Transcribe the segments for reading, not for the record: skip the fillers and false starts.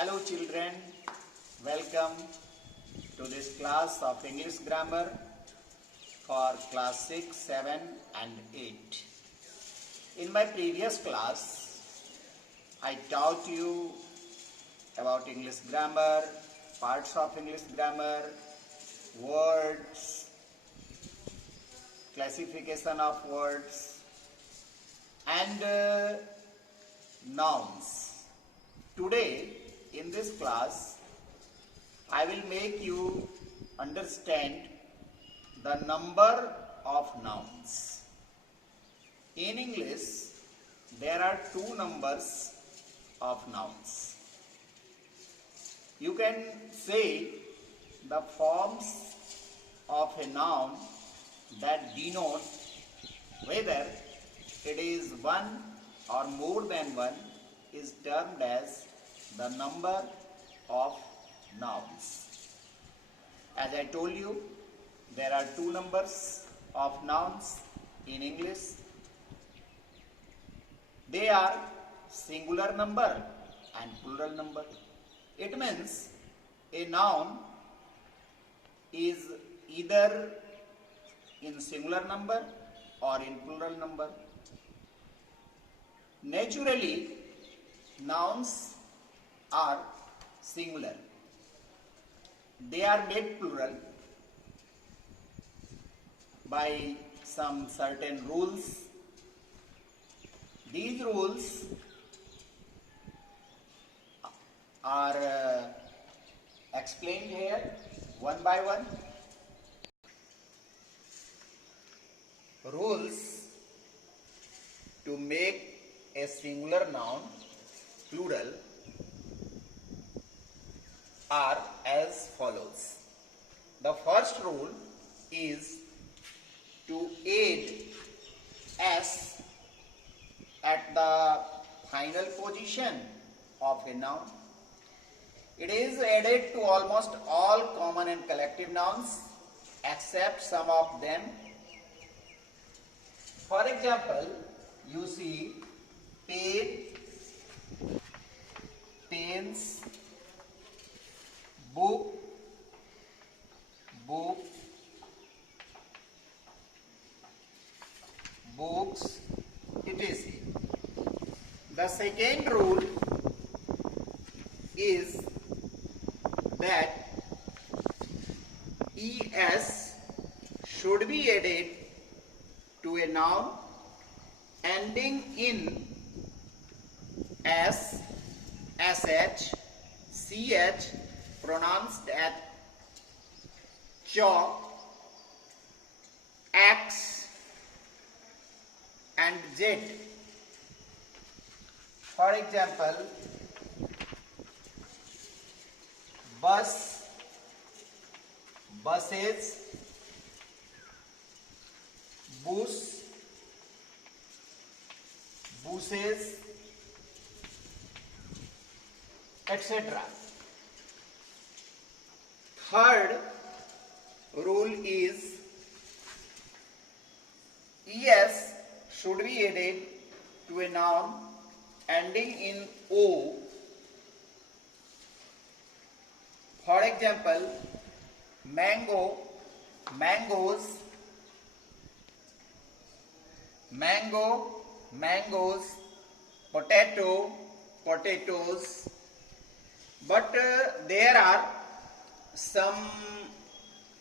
Hello children, welcome to this class of English grammar for class 6, 7 and 8. In my previous class, I taught you about English grammar, parts of English grammar, words, classification of words and nouns. Today in this class, I will make you understand the number of nouns. In English, there are two numbers of nouns. You can say the forms of a noun that denote whether it is one or more than one is termed as the number of nouns. As I told you, there are two numbers of nouns in English. They are singular number and plural number. It means a noun is either in singular number or in plural number. Naturally, nouns are singular. They are made plural by some certain rules. These rules are explained here one by one. Rules to make a singular noun plural are as follows. The first rule is to add s at the final position of a noun. It is added to almost all common and collective nouns except some of them. For example, you see pen, pens, book, book, books, etc. The second rule is that es should be added to a noun ending in s, sh, ch, pronounced as chaw, x and z. For example, bus, buses, bus, buses, etc. Third rule is es should be added to a noun ending in o. For example, mango, mangoes, mango, mangoes, potato, potatoes. But there are some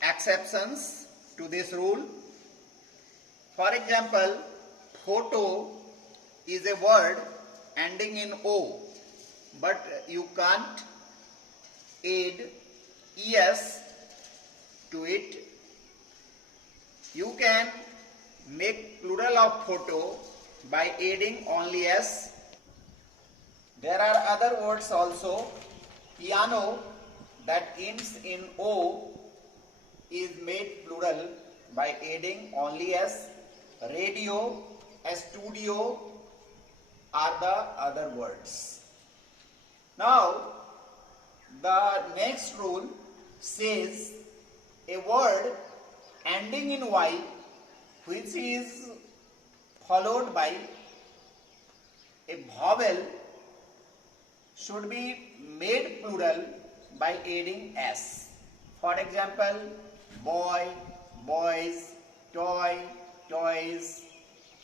exceptions to this rule. For example, photo is a word ending in o, but you can't add es to it. You can make plural of photo by adding only s. There are other words also. Piano that ends in o is made plural by adding only s. Radio, studio are the other words. Now, the next rule says a word ending in y which is followed by a vowel should be made plural by adding s. For example, boy, boys, toy, toys,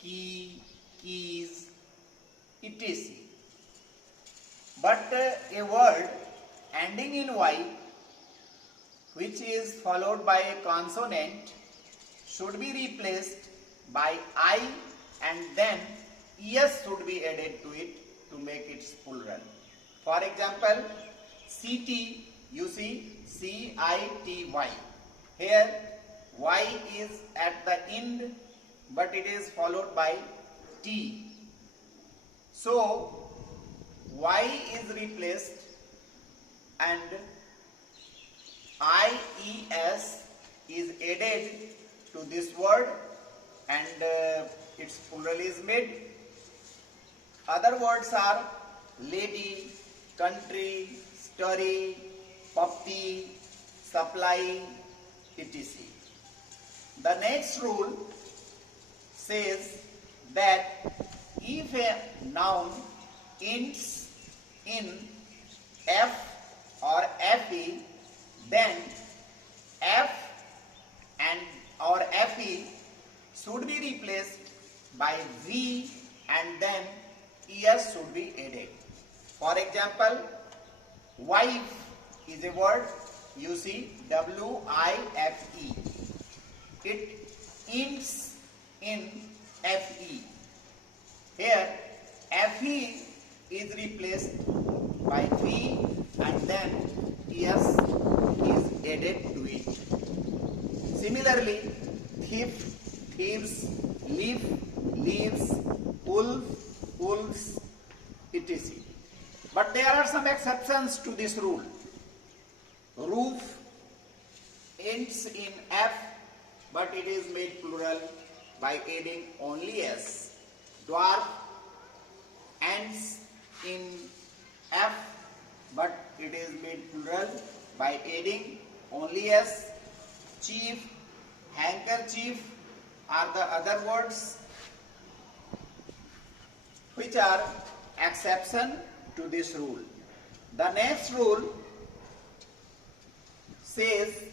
key, keys, etc. But a word ending in y, which is followed by a consonant, should be replaced by I and then es should be added to it to make it plural. For example, city, you see city. Here y is at the end but it is followed by t. So y is replaced and ies is added to this word and its plural is made. Other words are lady, country, story, puppy, supply, etc. The next rule says that if a noun ends in f or fe, then f and or fe should be replaced by v and then es should be added. For example, wife is a word, you see wife. It ends in fe. Here fe is replaced by v and then es is added to it. Similarly, thief, thieves, leaf, leaves, wolf, wolves, etc. But there are some exceptions to this rule. Roof ends in f but it is made plural by adding only s. Dwarf ends in f but it is made plural by adding only s. Chief, handkerchief are the other words which are exception to this rule. The next rule says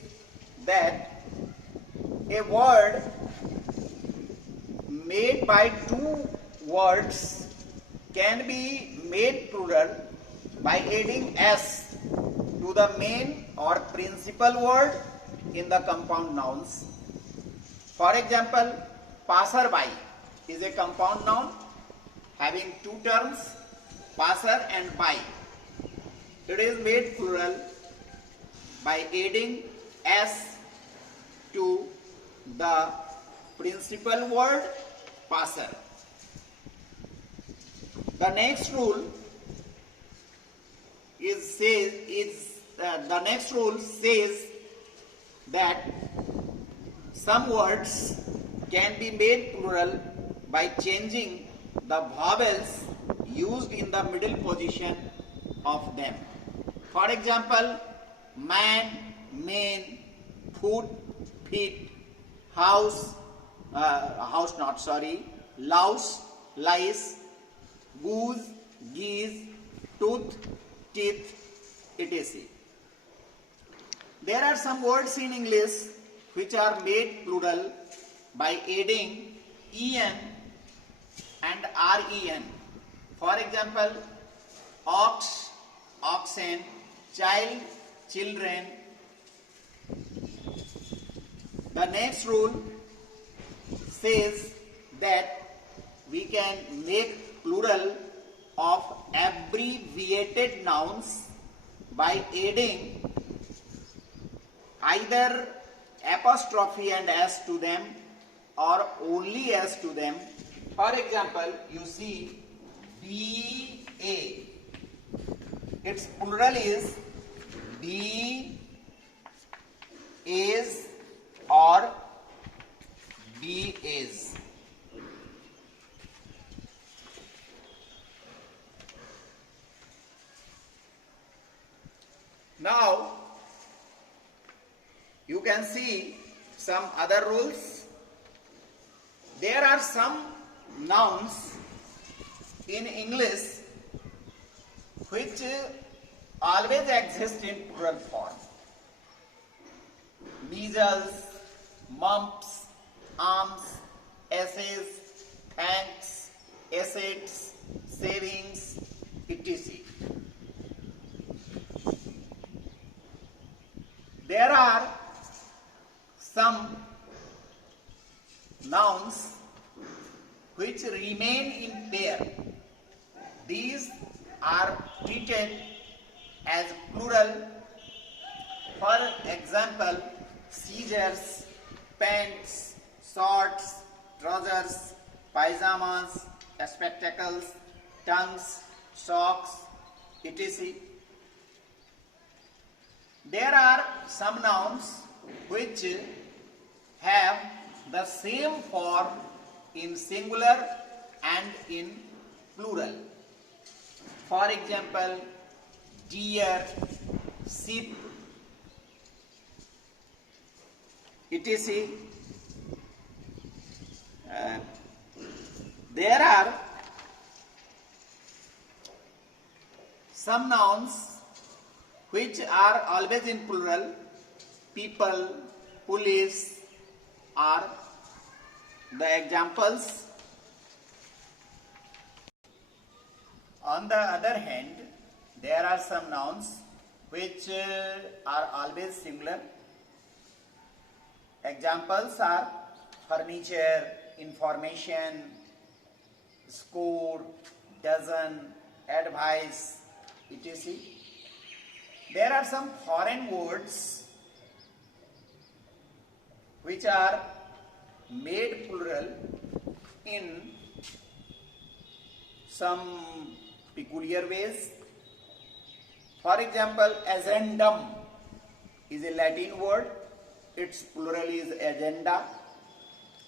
that a word made by two words can be made plural by adding s to the main or principal word in the compound nouns. For example, passerby is a compound noun having two terms, passer and by. It is made plural by adding s to the principal word passer. The next rule says that some words can be made plural by changing the vowels used in the middle position of them. For example, man, man, foot, feet, louse, lice, goose, geese, tooth, teeth, etc. There are some words in English which are made plural by adding en and ren. For example, ox, oxen, child, children. The next rule says that we can make plural of abbreviated nouns by adding either apostrophe and s to them or only s to them. For example, you see BA. Its plural is BAs or BAs. Now, you can see some other rules. There are some nouns in English which always exist in plural form. Measles, mumps, arms, essays, thanks, assets, savings, etc. There are some nouns which remain in pair. These are treated as plural. For example, scissors, pants, shorts, trousers, pyjamas, spectacles, tongues, socks, etc. There are some nouns which have the same form in singular and in plural. For example, deer, sheep, etc. There are some nouns which are always in plural. People, police are the examples. On the other hand, there are some nouns which are always singular. Examples are furniture, information, score, dozen, advice, etc. There are some foreign words which are made plural in some peculiar ways. For example, agendum is a Latin word. Its plural is agenda.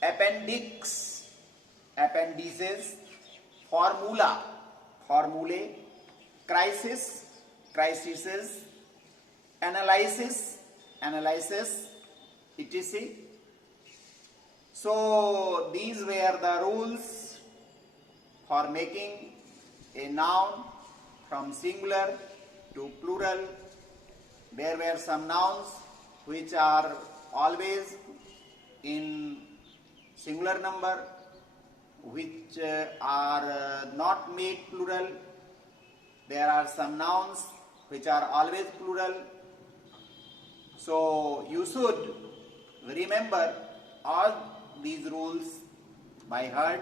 Appendix, appendices. Formula, formulae. Crisis, crises. Analysis, analysis, etc. So these were the rules for making a noun from singular to plural. There were some nouns which are always in singular number, which are not made plural. There are some nouns which are always plural. So you should remember all these rules by heart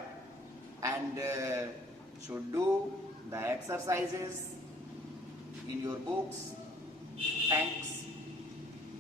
and should do the exercises in your books